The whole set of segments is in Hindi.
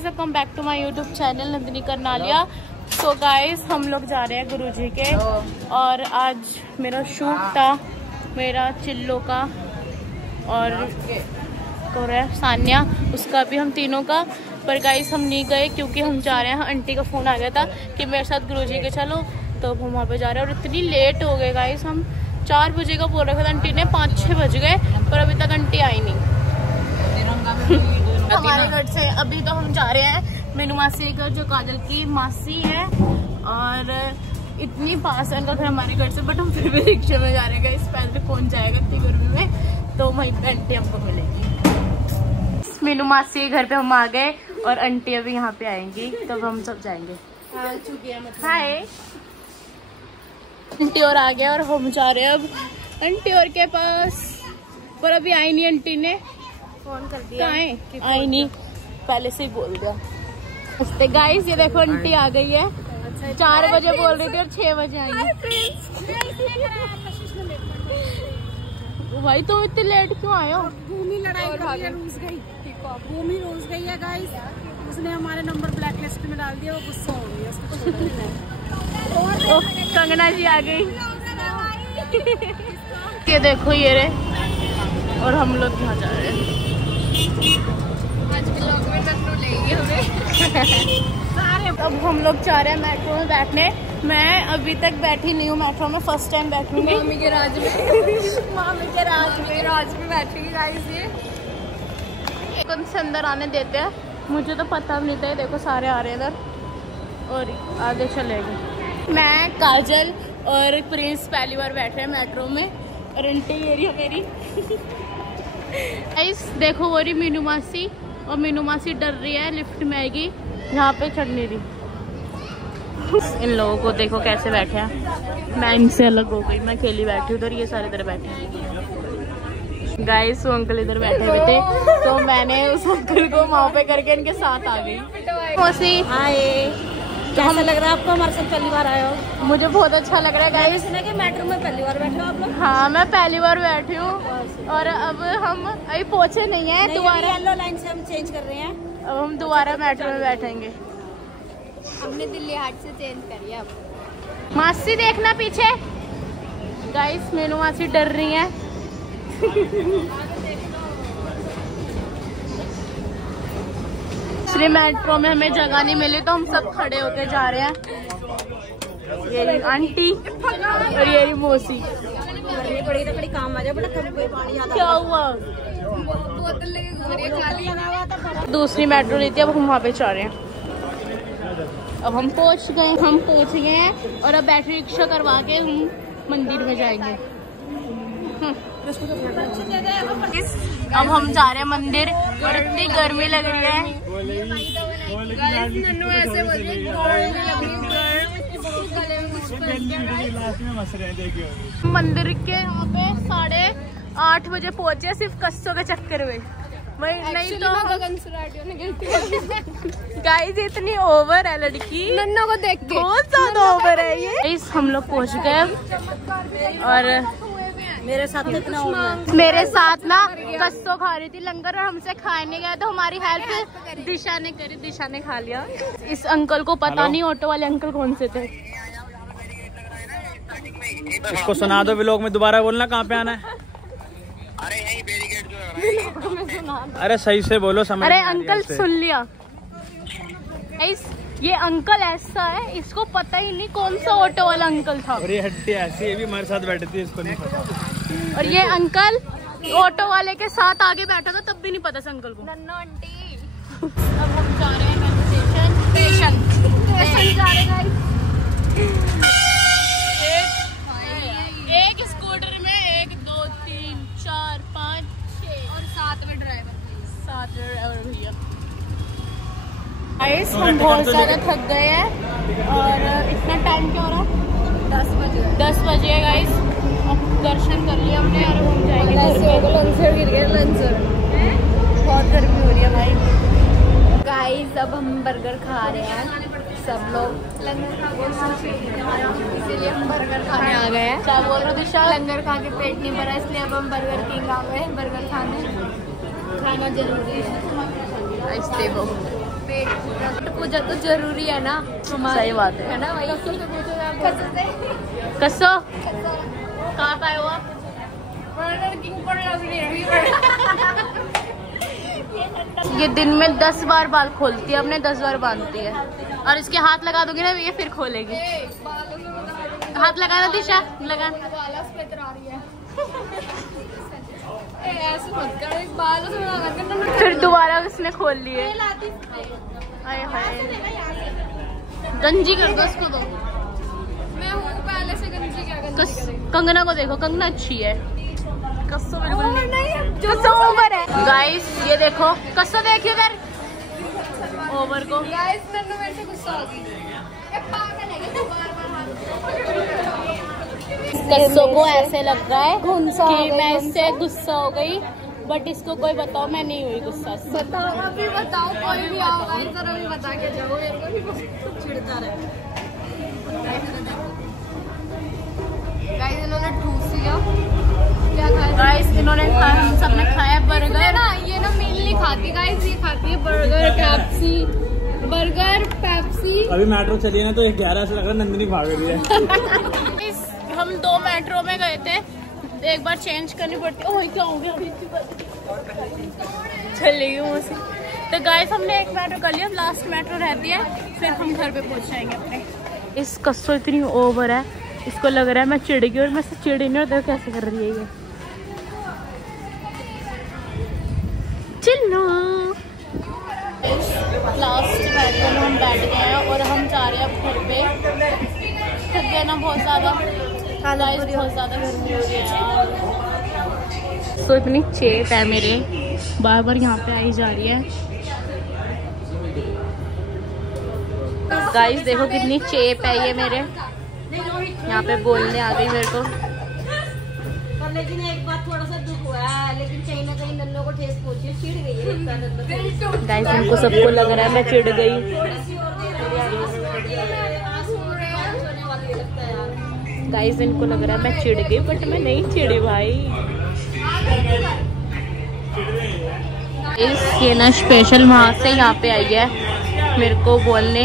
Guys, welcome back to my YouTube channel Nandini Karnalia. So guys, हम लोग जा रहे हैं गुरुजी के और आज मेरा शूट था, मेरा चिल्लो का और सान्या उसका भी, हम तीनों का। पर गाइज हम नहीं गए क्योंकि हम जा रहे हैं, आंटी का फ़ोन आ गया था कि मेरे साथ गुरुजी के चलो, तो हम वहाँ पे जा रहे हैं। और इतनी लेट हो गए गाइज, हम 4 बजे का बोल रखा था आंटी ने, 5-6 बज गए पर अभी तक आंटी आई नहीं। हमारे घर से अभी तो हम जा रहे हैं मीनू मासी के घर, जो काजल की मासी है, और इतनी पास है उनका घर हमारे घर से, बट हम फिर भी रिक्शे में जा रहे हैं। इस पैदल कौन जाएगा इतनी गर्मी में, तो वहीं पे आंटी हमको मिलेगी। मीनू मासी के घर पे हम आ गए और आंटी अभी यहाँ पे आएंगी, तब हम सब जाएंगे। हाय, आंटी और आ गया और हम जा रहे हैं अब आंटी और के पास, पर अभी आई नहीं। आंटी ने फोन कर दिया, आई नहीं, पहले से ही बोल दिया। गाइस ये देखो आंटी आ गई है, 4 बजे बोल रही थी और 6 बजे आई। भाई तुम इतने लेट क्यों आए हो? भूमि लड़ाई रूस गई, भूमि रूस गई है गाइस, उसने हमारे नंबर ब्लैक लिस्ट में डाल दिया, वो गुस्सा हो गई, उसको कंगना जी आ गई। ये देखो ये रे, और हम लोग यहाँ जा रहे हैं। आज ब्लॉग में नन्नू लेंगे हमें। अब हम लोग जा रहे हैं मेट्रो में बैठने। मैं अभी तक बैठी नहीं हूँ मेट्रो में, फर्स्ट टाइम बैठूंगी। मामी के राज में मामी के राज में बैठेगी गाइस। ये कौन से अंदर आने देते हैं, मुझे तो पता भी नहीं था। देखो सारे आ रहे हैं इधर और आगे चलेंगे। मैं, काजल और प्रिंस पहली बार बैठ रहे हैं मेट्रो में, और आंटी एरिया मेरी। गाइस देखो वो रही मीनू मासी, और मीनू मासी डर रही है, लिफ्ट में आएगी, यहाँ पे चढ़ नहीं रही। इन लोगों को देखो कैसे बैठे हैं, मैं इनसे अलग हो गई, मैं अकेली बैठी उधर, ये सारे इधर बैठे हैं। गाइस वो अंकल इधर बैठे हुए थे, तो मैंने उस अंकल को वहाँ पे करके इनके साथ आ गई। मौसी हाय, कैसा लग रहा है आपको हमारे साथ पहली बार आए हो? मुझे बहुत अच्छा लग रहा है गाइस। सुना कि मेट्रो में पहली बार बैठे हो आप लोग? हाँ मैं पहली बार बैठी हूँ, और अब हम अभी पहुँचे नहीं है, दोबारा येलो लाइन से हम चेंज कर रहे हैं, अब हम दोबारा मेट्रो में बैठेंगे। हमने दिल्ली हाट से चेंज करी है। अब मासी देखना पीछे। गाइस मीनू मासी डर रही है। इसलिए मेट्रो में हमें जगह नहीं मिली, तो हम सब खड़े होके जा रहे हैं। ये आंटी और ये मौसी। गर्मी पड़ी तो बड़ी काम आ जाए, बड़ा कभी कोई पानी आता। क्या हुआ? बोतल लेके घूम रही है खाली। दूसरी मेट्रो ली थी, अब हम वहाँ पे चढ़ रहे हैं। अब हम पहुँच गए हैं, और अब बैटरी रिक्शा करवा के हम मंदिर में जाएंगे। अब हम जा रहे हैं मंदिर, और इतनी गर्मी लग रही है। मंदिर के यहाँ पे 8:30 बजे पहुंचे, सिर्फ कस्सों के चक्कर में। वही नहीं तो गाइस इतनी ओवर है लड़की, नन्नू को देख के बहुत ज्यादा ओवर है ये। हम लोग पहुंच गए, और मेरे साथ ना कस्सो खा रही थी लंगर, और हमसे खाए नहीं गया, तो हमारी हेल्प दिशा ने करी, दिशा ने खा लिया। इस अंकल को पता नहीं ऑटो वाले अंकल कौन से थे। इसको सुना दो व्लॉग में, दोबारा बोलना कहाँ पे आना है। अरे यही बैरिकेड जो है। अरे सही से बोलो, समझ। अरे अंकल सुन लिया। ये अंकल ऐसा है, इसको पता ही नहीं कौन सा ऑटो वाला अंकल था। और ये हड्डी ऐसी, ये भी हमारे साथ बैठी थी, इसको नहीं पता। और ये अंकल ऑटो वाले के साथ आगे बैठा था, तब भी नहीं पता था अंकल को। नन्नू आंटी अब हम जा रहे हैं स्टेशन जा रहे हैं। एक स्कूटर में 1 2 3 4 5 6 और 7 में ड्राइवर भैया। गाइस हम बहुत ज्यादा थक गए हैं, और इतना टाइम क्या हो रहा है? 10 बजे है गाइस। अब दर्शन कर लिया हमने, और हम जाएंगे लंसर गिर गया, लंसर। बहुत गर्मी हो रही है भाई। गाइस अब हम बर्गर खा रहे हैं, सब लोग लंगर खा के, इसीलिए हम बर्गर खाने आ गए हैं। क्या बोल रहे हो दिशा? लंगर खा के पेट नहीं भरा, इसलिए अब हम बर्गर किंग आ गए हैं बर्गर खाने। खाना जरूरी है। इसलिए वो पेट पूजा तो जरूरी है ना हमारी। सही बात है ना भाई। कसो कहाँ पाए हो आप? ये दिन में 10 बार बाल खोलती है अपने, 10 बार बांधती है। और इसके हाथ लगा दोगी ना ये फिर खोलेगी। हाथ लगाना दिशा, लगा। फिर दोबारा उसने खोल लिए। हाय हाय, गंजी कर दो उसको। दो मैं हूँ पहले से गंजी। क्या कंगना को देखो, कंगना अच्छी है। कस्सो बिल्कुल नहीं, कस्सो ओवर है। गाइस ये देखो, कस्सो देखिए उधर ओवर को। गाइस नन्नू मेरे से गुस्सा हो गई। ये पागल है, ये बार-बार हाथ। कस्सो को ऐसे लग रहा है कि मैं इससे गुस्सा हो गई, बट इसको कोई बताओ मैं नहीं हुई गुस्सा से। बताओ अभी, बताओ कोई भी आओगा इधर अभी बता के जाओ। चिढ़ता रहे। गाइस इन्होंने ठूस लिया। क्या खाया? गाइस इन्होंने हम सबने खाया बर्गर। ये ना मील नहीं खाती गाइस, ये खाती है बर्गर, पेप्सी। Burger Pepsi. अभी मेट्रो चली ना तो 11 से लग रहा है नंदिनी भाग रही है। हम 2 मेट्रो में गए थे, एक बार चेंज करनी पड़ती। ओह क्या हो गया, चली गई मुझसे। तो गाइस हमने एक मेट्रो कर लिया, लास्ट मेट्रो रहती है, फिर हम घर पे पहुंच जाएंगे अपने। इस कस्सो इतनी ओवर है, इसको लग रहा है मैं चिढ़ गई और मैं से चिढ़ी नहीं। और देखो कैसे कर रही है ये। चिल्लो लास्ट मेट्रो में हम बैठ गए हैं और हम जा रहे हैं अब घर पे। थक गए ना बहुत ज़्यादा, बहुत ज़्यादा गर्मी हो रही है यार। तो इतनी चेप है मेरे, बार बार यहाँ पे आई जा रही है। गाइस देखो कितनी चेप है ये मेरे, यहाँ पे बोलने आ गई मेरे को। लेकिन एक बात थोड़ा सा दुख हुआ है, लेकिन कहीं ना कहीं नन्नों को ठेस पहुंची है, चिढ़ गई है। गाइस हमको सबको लग रहा है मैं चिढ़ गई। गाइस इनको लग रहा है मैं चिढ़ गई, बट मैं नहीं चिढ़ी भाई। ये ना स्पेशल वहाँ से यहाँ पे आई है मेरे को बोलने।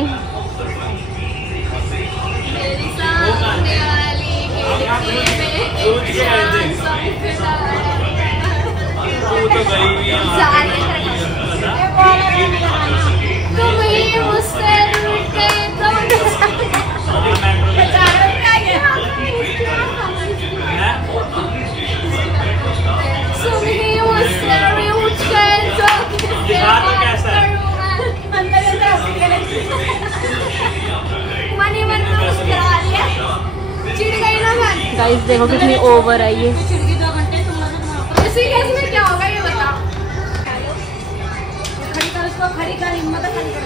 गाइस देखो कितनी ओवर है ये। इसी केस में क्या होगा ये बता। खड़ी कर उसको, खड़ी कर, हिम्मत खड़ी कर।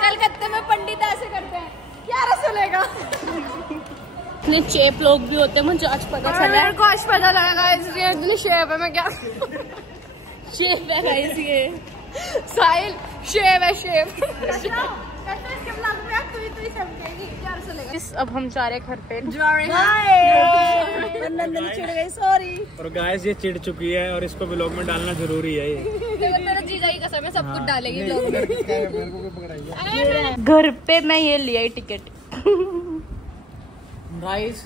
कलकत्ते में पंडित ऐसे करते हैं, क्या रसोलेगा। इतने चेप लोग भी होते हैं, मुझे आज पता चला। मेरे को आज पता लगा इसलिए इतनी शेप है। मैं क्या शेप है गाइस ये, साहिल शेप है शेप। अब हम जा रहे घर पे। नंदनी चिढ़ गई, सॉरी। और गाइस ये चिढ़ चुकी है और इसको ब्लॉग में डालना जरूरी है। ये मेरा जीजा की कसम है, सब कुछ डालेगी ब्लॉग में। घर पे मैं ये लिया टिकट। गाइस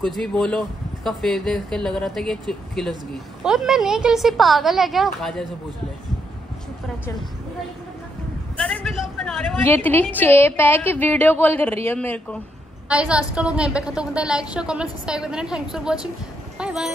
कुछ भी बोलो, इसका फेस देख के लग रहा था कि ये किलस गई। और मैं नहीं किलसी, पागल है क्या? काजल से पूछ ले। चुप रह चल। ये इतनी चेप है कि वीडियो कॉल कर रही है मेरे को। गाइस आज का लोग यहीं पे खत्म होता है। लाइक शेयर कमेंट सब्सक्राइब कर देना। Thanks for watching, bye bye.